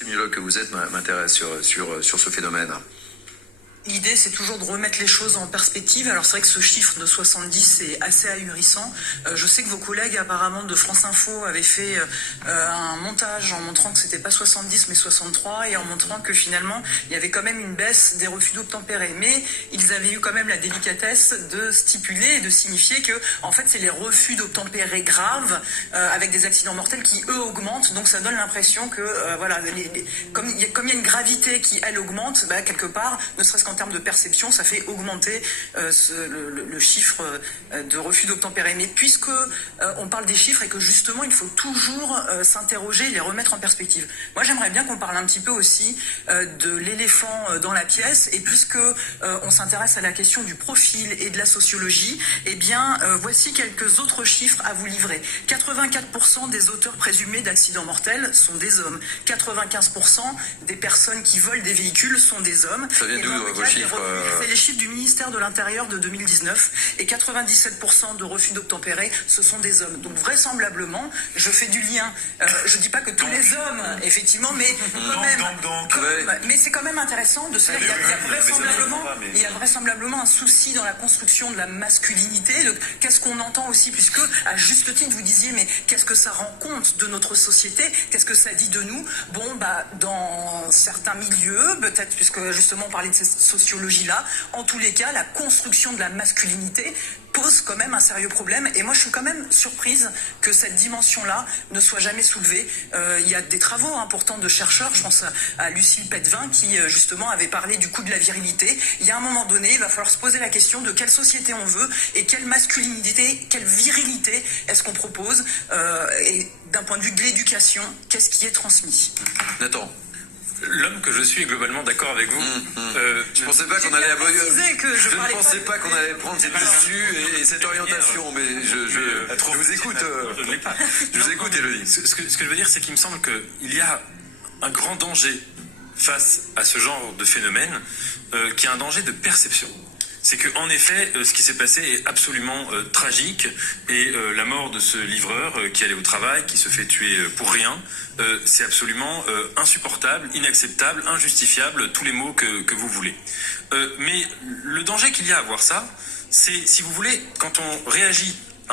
Sémiologue que vous êtes m'intéresse sur ce phénomène. L'idée, c'est toujours de remettre les choses en perspective. Alors c'est vrai que ce chiffre de 70 est assez ahurissant. Je sais que vos collègues apparemment de France Info avaient fait un montage en montrant que c'était pas 70 mais 63 et en montrant que finalement il y avait quand même une baisse des refus d'obtempérer. Mais ils avaient eu quand même la délicatesse de stipuler et de signifier que en fait c'est les refus d'obtempérer graves avec des accidents mortels qui eux augmentent. Donc ça donne l'impression que voilà, comme il y a une gravité qui elle augmente, bah, quelque part, ne serait-ce qu'en termes de perception, ça fait augmenter le chiffre de refus d'obtempérer. Mais puisque on parle des chiffres et que justement il faut toujours s'interroger et les remettre en perspective. Moi j'aimerais bien qu'on parle un petit peu aussi de l'éléphant dans la pièce, et puisque on s'intéresse à la question du profil et de la sociologie, eh bien voici quelques autres chiffres à vous livrer. 84% des auteurs présumés d'accidents mortels sont des hommes. 95% des personnes qui volent des véhicules sont des hommes. Ça vient d'où vos chiffres C'est les chiffres du ministère de l'Intérieur de 2019, et 97% de refus d'obtempérer, ce sont des hommes. Donc vraisemblablement, je fais du lien. Je dis pas que tous les hommes, effectivement, mais quand même. Mais c'est quand même intéressant de se dire il y a vraisemblablement un souci dans la construction de la masculinité. Qu'est-ce qu'on entend aussi, puisque à juste titre vous disiez, mais qu'est-ce que ça rend compte de notre société? Qu'est-ce que ça dit de nous? Bon, bah dans certains milieux, peut-être, puisque justement on parlait de cette sociologie-là, en tous les cas, la construction de la masculinité pose quand même un sérieux problème, et moi je suis quand même surprise que cette dimension-là ne soit jamais soulevée. Il y a des travaux pourtant de chercheurs, je pense à Lucille Petvin qui justement avait parlé du coût de la virilité. Il y a un moment donné, il va falloir se poser la question de quelle société on veut et quelle masculinité, quelle virilité est-ce qu'on propose, et d'un point de vue de l'éducation, qu'est-ce qui est transmis. Nathan. L'homme que je suis est globalement d'accord avec vous. Je pensais pas qu'on allait je ne pensais pas qu'on allait prendre cette dessus et cette orientation, mais je vous écoute. Je ne l'ai pas. Je vous écoute, Élodie. Ce que je veux dire, c'est qu'il me semble qu'il y a un grand danger face à ce genre de phénomène, qui est un danger de perception. C'est qu'en effet, ce qui s'est passé est absolument tragique, et la mort de ce livreur qui allait au travail, qui se fait tuer pour rien, c'est absolument insupportable, inacceptable, injustifiable, tous les mots que vous voulez. Mais le danger qu'il y a à voir ça, c'est, si vous voulez, quand on réagit